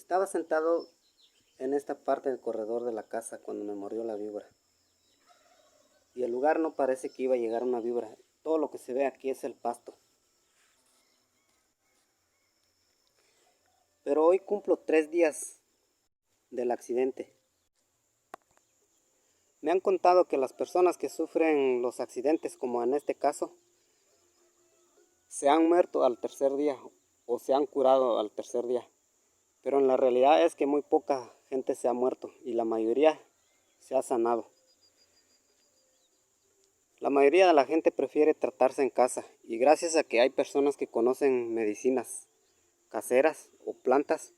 Estaba sentado en esta parte del corredor de la casa cuando me mordió la víbora. Y el lugar no parece que iba a llegar una víbora. Todo lo que se ve aquí es el pasto. Pero hoy cumplo 3 días del accidente. Me han contado que las personas que sufren los accidentes, como en este caso, se han muerto al tercer día o se han curado al tercer día. Pero en la realidad es que muy poca gente se ha muerto y la mayoría se ha sanado. La mayoría de la gente prefiere tratarse en casa y gracias a que hay personas que conocen medicinas caseras o plantas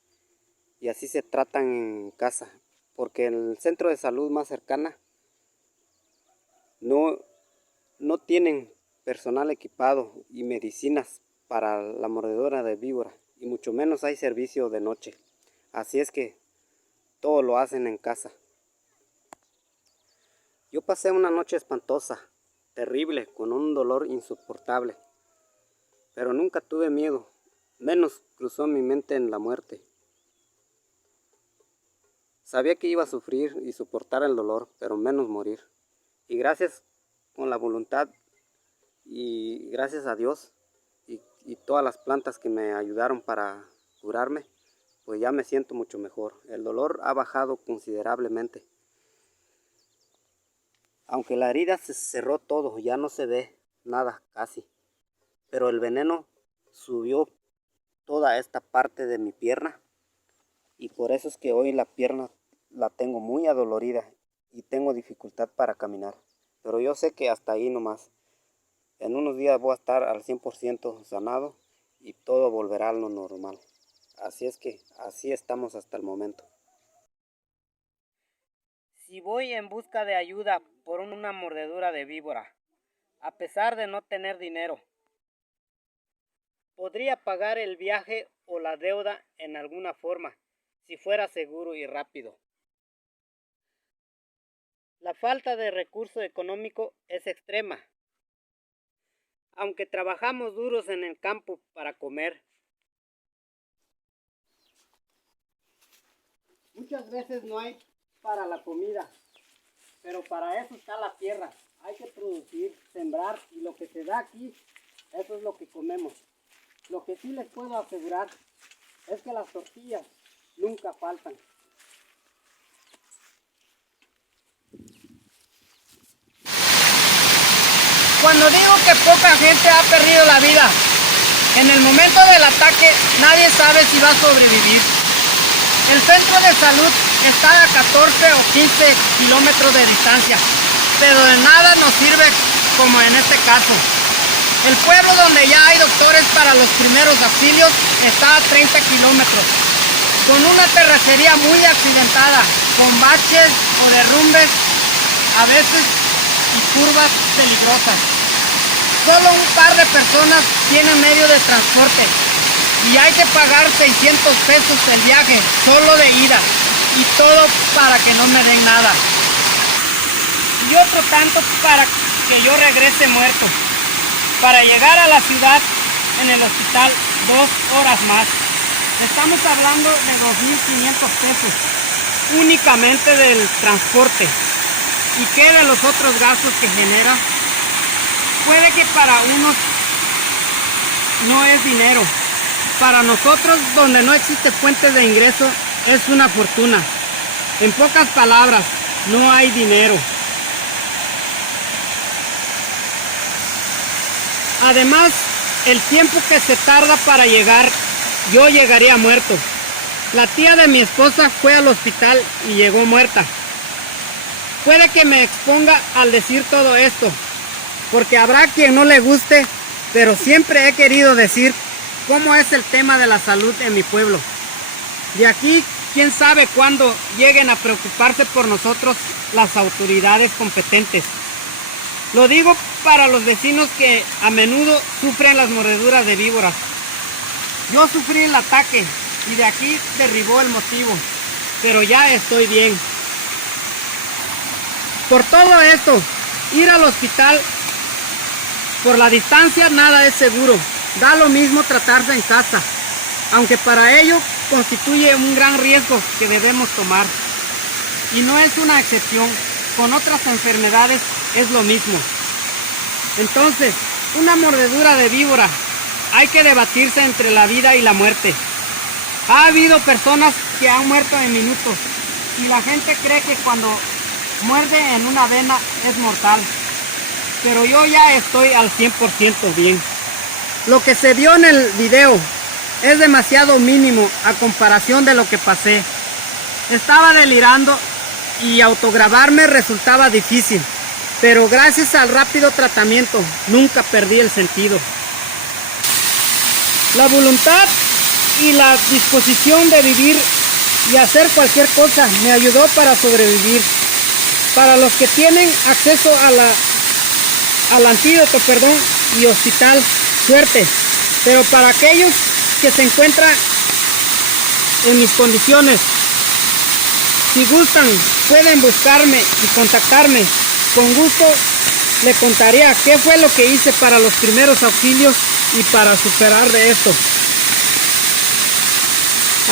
y así se tratan en casa, porque el centro de salud más cercana no tienen personal equipado y medicinas para la mordedura de víbora y mucho menos hay servicio de noche. Así es que todo lo hacen en casa. Yo pasé una noche espantosa, terrible, con un dolor insoportable, pero nunca tuve miedo, menos cruzó mi mente en la muerte. Sabía que iba a sufrir y soportar el dolor, pero menos morir. Y gracias con la voluntad y gracias a Dios y todas las plantas que me ayudaron para curarme, pues ya me siento mucho mejor. El dolor ha bajado considerablemente. Aunque la herida se cerró todo, ya no se ve nada casi. Pero el veneno subió toda esta parte de mi pierna. Y por eso es que hoy la pierna la tengo muy adolorida y tengo dificultad para caminar. Pero yo sé que hasta ahí nomás. En unos días voy a estar al 100% sanado y todo volverá a lo normal. Así es que así estamos hasta el momento. Si voy en busca de ayuda por una mordedura de víbora, a pesar de no tener dinero, podría pagar el viaje o la deuda en alguna forma, si fuera seguro y rápido. La falta de recurso económico es extrema. Aunque trabajamos duros en el campo para comer, muchas veces no hay para la comida, pero para eso está la tierra. Hay que producir, sembrar y lo que se da aquí, eso es lo que comemos. Lo que sí les puedo asegurar es que las tortillas nunca faltan. Cuando digo que poca gente ha perdido la vida, en el momento del ataque nadie sabe si va a sobrevivir. El centro de salud está a 14 o 15 kilómetros de distancia, pero de nada nos sirve como en este caso. El pueblo donde ya hay doctores para los primeros auxilios está a 30 kilómetros, con una terracería muy accidentada, con baches o derrumbes, a veces y curvas peligrosas. Solo un par de personas tienen medio de transporte y hay que pagar 600 pesos el viaje, solo de ida, y todo para que no me den nada. Y otro tanto para que yo regrese muerto. Para llegar a la ciudad en el hospital 2 horas más. Estamos hablando de 2.500 pesos únicamente del transporte. ¿Y qué de los otros gastos que genera? Puede que para unos no es dinero. Para nosotros, donde no existe fuente de ingreso, es una fortuna. En pocas palabras, no hay dinero. Además, el tiempo que se tarda para llegar, yo llegaría muerto. La tía de mi esposa fue al hospital y llegó muerta. Puede que me exponga al decir todo esto, porque habrá quien no le guste, pero siempre he querido decir cómo es el tema de la salud en mi pueblo. De aquí, quién sabe cuándo lleguen a preocuparse por nosotros las autoridades competentes. Lo digo para los vecinos que a menudo sufren las mordeduras de víboras. Yo sufrí el ataque y de aquí derribó el motivo, pero ya estoy bien. Por todo esto, ir al hospital por la distancia nada es seguro. Da lo mismo tratarse en casa, aunque para ello constituye un gran riesgo que debemos tomar. Y no es una excepción, con otras enfermedades es lo mismo. Entonces, una mordedura de víbora, hay que debatirse entre la vida y la muerte. Ha habido personas que han muerto en minutos y la gente cree que cuando muerde en una vena es mortal. Pero yo ya estoy al 100% bien. Lo que se vio en el video es demasiado mínimo a comparación de lo que pasé. Estaba delirando y autograbarme resultaba difícil, pero gracias al rápido tratamiento nunca perdí el sentido. La voluntad y la disposición de vivir y hacer cualquier cosa me ayudó para sobrevivir. Para los que tienen acceso al antídoto, y hospital, suerte. Pero para aquellos que se encuentran en mis condiciones, si gustan, pueden buscarme y contactarme. Con gusto le contaría qué fue lo que hice para los primeros auxilios y para superar de esto.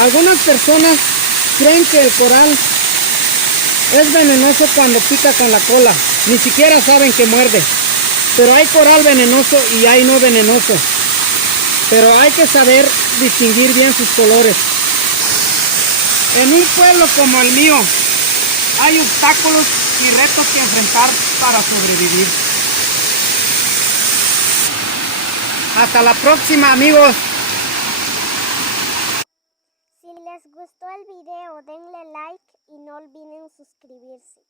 Algunas personas creen que el coral es venenoso cuando pica con la cola. Ni siquiera saben que muerde. Pero hay coral venenoso y hay no venenoso. Pero hay que saber distinguir bien sus colores. En un pueblo como el mío, hay obstáculos y retos que enfrentar para sobrevivir. Hasta la próxima, amigos. Si les gustó el video, denle like y no olviden suscribirse.